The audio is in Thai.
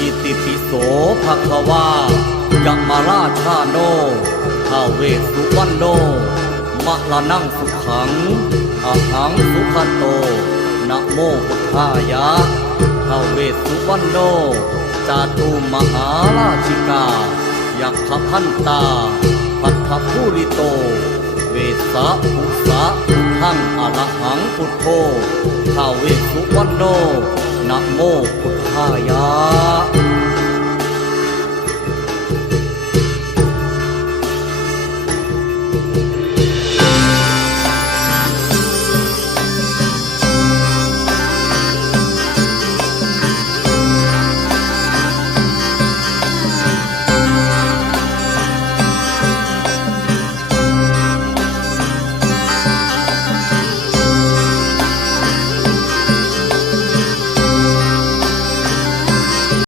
อิติปิโสภะคะวายัมาราชาโนท้าวเวสสุวรรณโนมะละนั่งสุขังอาหังสุขโต นะโมพุทธายะท้าวเวสสุวรรณโนจาตุมหาราชิกา ยักขพันตา ปัทภูริโต เวสะภุสะทังอรหังพุทโธท้าวเวสสุวรรณโนนะโมพุทธายะ